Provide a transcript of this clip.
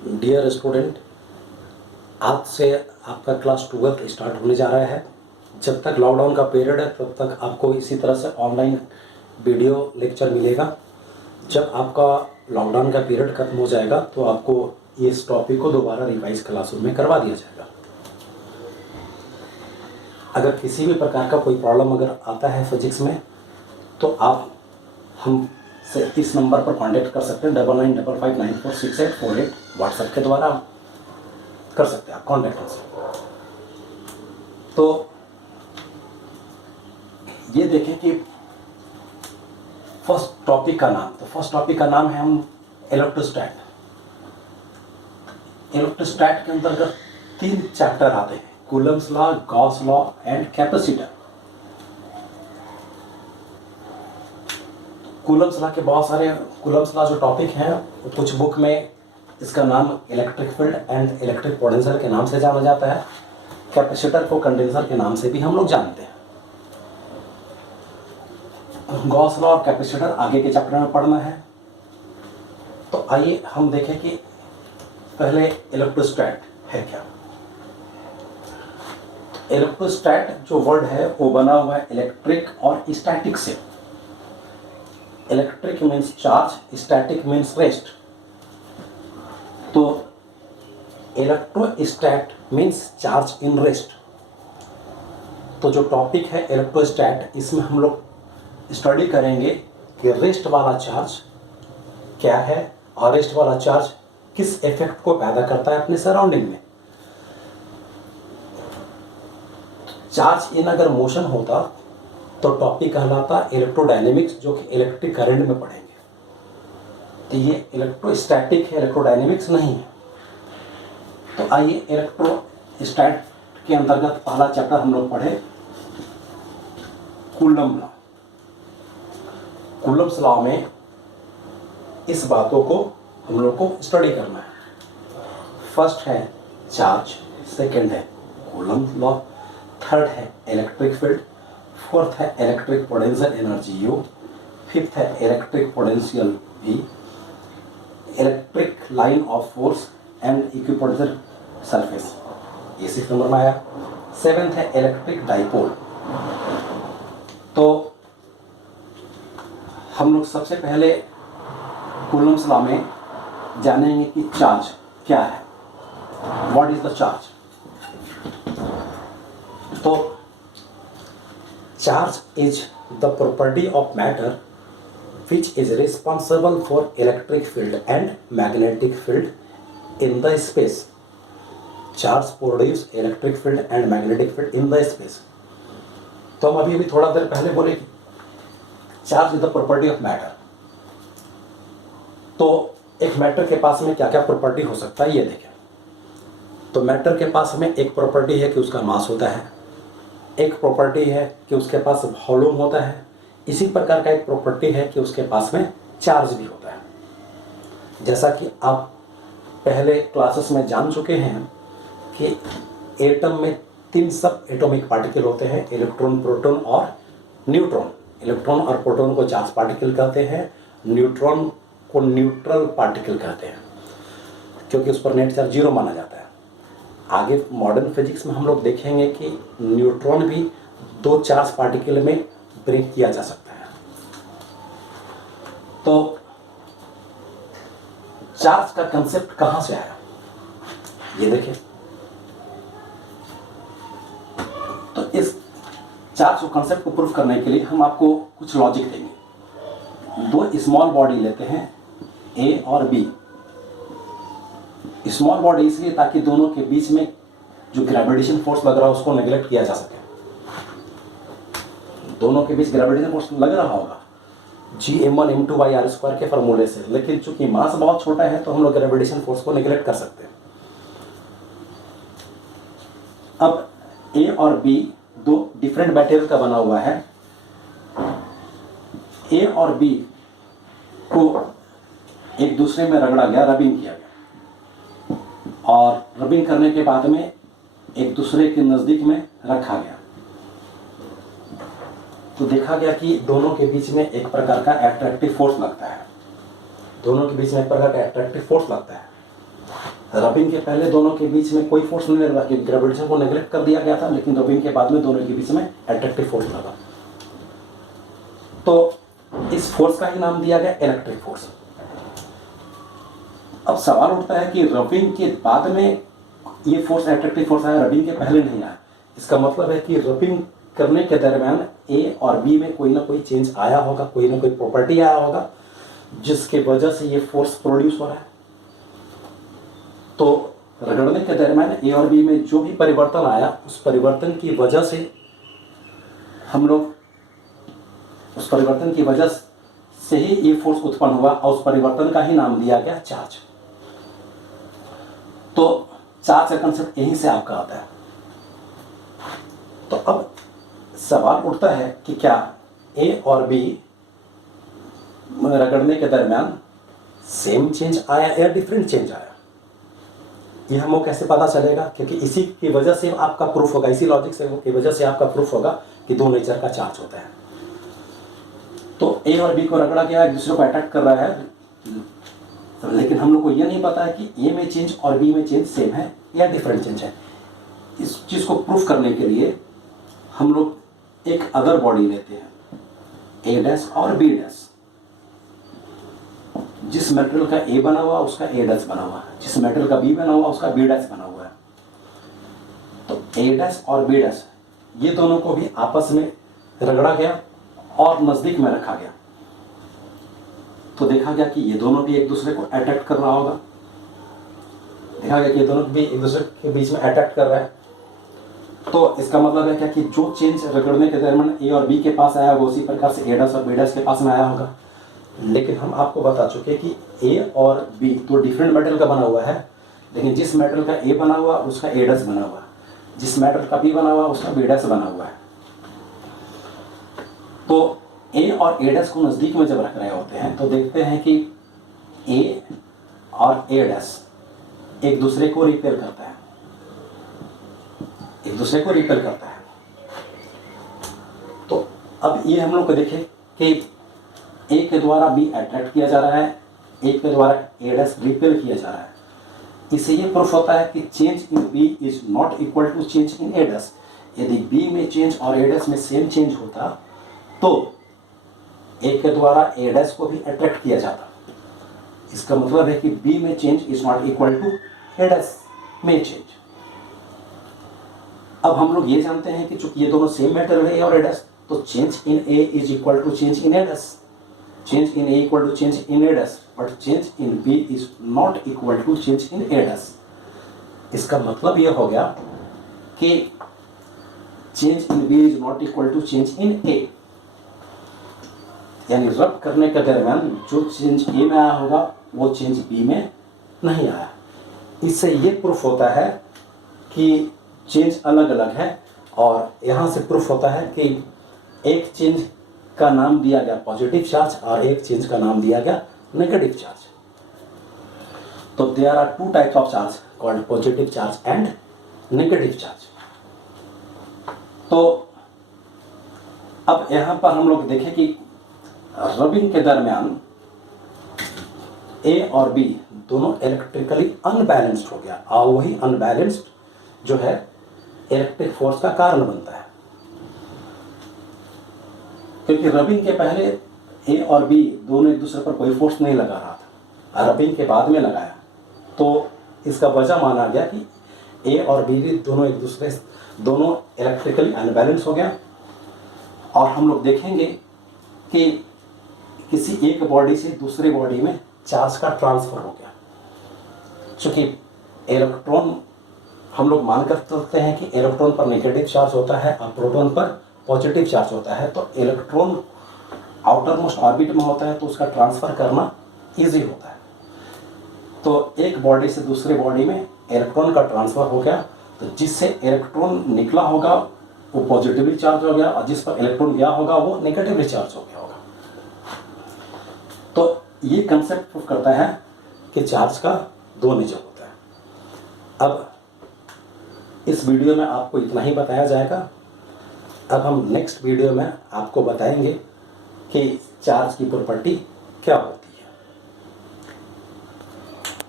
Dear student, आज से आपका क्लास 12th स्टार्ट होने जा रहा है। जब तक लॉकडाउन का पीरियड है तब तक आपको इसी तरह से ऑनलाइन वीडियो लेक्चर मिलेगा। जब आपका लॉकडाउन का पीरियड खत्म हो जाएगा तो आपको इस टॉपिक को दोबारा रिवाइज क्लासरूम में करवा दिया जाएगा। अगर किसी भी प्रकार का कोई प्रॉब्लम अगर आता है फिजिक्स में तो आप हम से इस नंबर पर कांटेक्ट कर सकते हैं 9955946848 व्हाट्सएप के द्वारा कर सकते हैं आप कांटेक्ट कर सकते हैं। तो ये देखें कि फर्स्ट टॉपिक का नाम है हम इलेक्ट्रोस्टैट। इलेक्ट्रोस्टैट के अंतर्गत 3 चैप्टर आते हैं, Coulomb's law, Gauss law and capacitor. Coulomb's law के बहुत सारे कूलम्स लॉ जो टॉपिक हैं कुछ बुक में इसका नाम electric field and electric potential के नाम से जाना जाता है। कैपेसिटर को कंडेंसर के नाम से भी हम लोग जानते हैं। गॉस लॉ और कैपेसिटर आगे के चैप्टर में पढ़ना है। तो आइए हम देखें कि पहले इलेक्ट्रोस्टैट है क्या। इलेक्ट्रोस्टैट जो वर्ड है वो बना हुआ है इलेक्ट्रिक और स्टैटिक से। Electric means charge, static means rest. तो इलेक्ट्रोस्टैट मीन्स चार्ज इन रेस्ट। तो जो टॉपिक है इलेक्ट्रोस्टैट, इसमें हम लोग स्टडी करेंगे कि रेस्ट वाला चार्ज क्या है और रेस्ट वाला चार्ज किस इफेक्ट को पैदा करता है अपने सराउंडिंग में। चार्ज इन अगर मोशन होता तो टॉपिक कहलाता इलेक्ट्रोडायनेमिक्स, जो कि इलेक्ट्रिक करंट में पढ़ेंगे। तो ये इलेक्ट्रोस्टैटिक है, इलेक्ट्रोडायनेमिक्स नहीं है। तो आइए इलेक्ट्रोस्टैट के अंतर्गत पहला चैप्टर हम लोग पढ़े कूलम लॉ। कूलम्स लॉ में इस बातों को हम लोग को स्टडी करना है। फर्स्ट है चार्ज, सेकंड है कूलम लॉ, थर्ड है इलेक्ट्रिक फील्ड, फोर्थ है electric potential energy U, fifth है electric potential V, electric line of force and equipotential surface, ये 6 नंबर में आया। सेवेंथ है इलेक्ट्रिक डाइपोल। तो हम लोग सबसे पहले कूलम्स लॉ में जानेंगे कि चार्ज क्या है, व्हाट इज द चार्ज। तो charge is the property of matter which is responsible for electric field and magnetic field in the space. Charge produce electric field and magnetic field in the space. तो हम अभी थोड़ा देर पहले बोले कि charge is the property of matter. तो एक matter के पास में क्या क्या प्रॉपर्टी हो सकता है ये देखें। तो मैटर के पास में एक प्रॉपर्टी है कि उसका मास होता है, एक प्रॉपर्टी है कि उसके पास वॉल्यूम होता है, इसी प्रकार का एक प्रॉपर्टी है कि उसके पास में चार्ज भी होता है। जैसा कि आप पहले क्लासेस में जान चुके हैं कि एटम में 3 सब एटॉमिक पार्टिकल होते हैं, इलेक्ट्रॉन, प्रोटॉन और न्यूट्रॉन। इलेक्ट्रॉन और प्रोटॉन को चार्ज पार्टिकल कहते हैं, न्यूट्रॉन को न्यूट्रल पार्टिकल कहते हैं, क्योंकि उस पर नेट चार्ज 0 माना जाता है। आगे मॉडर्न फिजिक्स में हम लोग देखेंगे कि न्यूट्रॉन भी 2 चार्ज पार्टिकल में ब्रेक किया जा सकता है। तो चार्ज का कंसेप्ट कहां से आया ये देखें। तो इस चार्ज को कंसेप्ट को प्रूफ करने के लिए हम आपको कुछ लॉजिक देंगे। 2 स्मॉल बॉडी लेते हैं A और B। स्मॉल बॉडी इसलिए ताकि दोनों के बीच में जो ग्रेविटेशन फोर्स लग रहा है उसको नेग्लेक्ट किया जा सके। दोनों के बीच ग्रेविटेशन फोर्स लग रहा होगा G m1m2/r² के फॉर्मूले से, लेकिन चूंकि मास बहुत छोटा है तो हम लोग ग्रेविटेशन फोर्स को नेग्लेक्ट कर सकते हैं। अब A और B 2 डिफरेंट मटेरियल का बना हुआ है। A और B को एक दूसरे में रगड़ा गया, रबिंग किया गया, और रबिंग करने के बाद में एक दूसरे के नज़दीक में रखा गया। तो देखा गया कि दोनों के बीच में एक प्रकार का एट्रैक्टिव फोर्स लगता है। रबिंग के पहले दोनों के बीच में कोई फोर्स नहीं लगा क्योंकि ग्रेविटेशन को नेग्लेक्ट कर दिया गया था, लेकिन रबिंग के बाद में दोनों के बीच में अट्रैक्टिव फोर्स लगा। तो इस फोर्स का ही नाम दिया गया इलेक्ट्रिक फोर्स। अब सवाल उठता है कि रबिंग के बाद में ये फोर्स अट्रैक्टिव फोर्स आया, रबिंग के पहले नहीं आया। इसका मतलब है कि रबिंग करने के दरमियान ए और बी में कोई ना कोई चेंज आया होगा, कोई ना कोई प्रॉपर्टी आया होगा जिसके वजह से ये फोर्स प्रोड्यूस हो रहा है। तो रगड़ने के दरमियान ए और बी में जो भी परिवर्तन आया, उस परिवर्तन की वजह से हम लोग उस परिवर्तन की वजह से ही ये फोर्स उत्पन्न हुआ और उस परिवर्तन का ही नाम दिया गया चार्ज। तो चार्ज का कंसेप्ट यहीं से आपका आता है। तो अब सवाल उठता है कि क्या ए और बी रगड़ने के दरमियान सेम चेंज आया या डिफरेंट चेंज आया? ये हमको कैसे पता चलेगा? क्योंकि इसी की वजह से आपका प्रूफ होगा, इसी लॉजिक से की वजह से आपका प्रूफ होगा कि दो नेचर का चार्ज होता है। तो ए और बी को रगड़ा गया, एक दूसरे को अटैक कर रहा है, लेकिन हम लोग को यह नहीं पता है कि ए में चेंज और बी में चेंज सेम है या डिफरेंट चेंज है। इस चीज़ को प्रूफ करने के लिए हम लोग एक अदर बॉडी लेते हैं, ए डैश और बी डैश। जिस मेटेरियल का ए बना हुआ उसका ए डैश बना हुआ है, जिस मेटेरियल का बी बना हुआ उसका बी डैश बना हुआ है। तो ए डैश और बी डैश ये दोनों को भी आपस में रगड़ा गया और नज़दीक में रखा गया। तो देखा गया कि ये दोनों भी एक दूसरे को अटैक कर रहा होगा, देखा गया कि ये दोनों भी एक दूसरे के बीच में अटैक कर रहा है। तो इसका मतलब है क्या कि जो चेंज रगड़ने के दरमियान ए और बी के पास आया होगा उसी प्रकार से ए डैश और बी डैश के पास में आया होगा। लेकिन हम आपको बता चुके कि ए और बी तो डिफरेंट मेटल का बना हुआ है, लेकिन जिस मेटल का ए बना हुआ उसका ए डैश बना हुआ है, जिस मेटल का बी बना हुआ उसका बी डैश बना हुआ है। तो ए और ए डैश को नज़दीक में जब रख रहे होते हैं तो देखते हैं कि ए और ए डैश एक दूसरे को रिपेल करता है, एक दूसरे को रिपेल करता है। तो अब ये हम लोग को देखें कि ए के द्वारा बी अट्रैक्ट किया जा रहा है, ए के द्वारा ए डैश रिपेल किया जा रहा है। इससे ये प्रूफ होता है कि change in B is not equal to change in A dash. यदि बी में चेंज और ए डैश में सेम चेंज होता तो ए के द्वारा ए डैश को भी अट्रैक्ट किया जाता। इसका मतलब है कि बी में change is not equal to A dash में चेंज। अब हम लोग ये जानते हैं कि चूंकि ये दोनों सेम मैटर है ए और ए डैश, तो change in A is equal to change in A dash, change in A equal to change in A dash, but change in B is not equal to change in A dash. इसका मतलब यह हो गया कि change in B is not equal to change in A, यानी rub करने के दरमियान जो चेंज ए में आया होगा वो चेंज बी में नहीं आया। इससे ये प्रूफ होता है कि चेंज अलग अलग है, और यहाँ से प्रूफ होता है कि एक चेंज का नाम दिया गया पॉजिटिव चार्ज और एक चेंज का नाम दिया गया नेगेटिव चार्ज। तो there are two types of charge called positive charge and negative charge. तो अब यहाँ पर हम लोग देखें कि रबिंग के दरमियान ए और बी दोनों इलेक्ट्रिकली अनबैलेंस्ड हो गया, और वही अनबैलेंस्ड जो है इलेक्ट्रिक फोर्स का कारण बनता है। क्योंकि रबिंग के पहले ए और बी दोनों एक दूसरे पर कोई फोर्स नहीं लगा रहा था, रबिंग के बाद में लगाया, तो इसका वजह माना गया कि ए और बी दोनों एक दूसरे दोनों इलेक्ट्रिकली अनबैलेंस हो गया। और हम लोग देखेंगे कि किसी एक बॉडी से दूसरे बॉडी में चार्ज का ट्रांसफर हो गया। चूँकि इलेक्ट्रॉन हम लोग मान कर चलते हैं कि इलेक्ट्रॉन पर नेगेटिव चार्ज होता है और प्रोटॉन पर पॉजिटिव चार्ज होता है, तो इलेक्ट्रॉन आउटर मोस्ट ऑर्बिट में होता है तो उसका ट्रांसफ़र करना ईजी होता है। तो एक बॉडी से दूसरे बॉडी में इलेक्ट्रॉन का ट्रांसफ़र हो गया, तो जिससे इलेक्ट्रॉन निकला होगा वो पॉजिटिवली चार्ज हो गया और जिस पर इलेक्ट्रॉन गया होगा वो नेगेटिवली चार्ज हो गया होगा। तो ये कंसेप्ट प्रूफ करता है कि चार्ज का दो नेचर होता है। अब इस वीडियो में आपको इतना ही बताया जाएगा। अब हम नेक्स्ट वीडियो में आपको बताएंगे कि चार्ज की प्रॉपर्टी क्या होती है।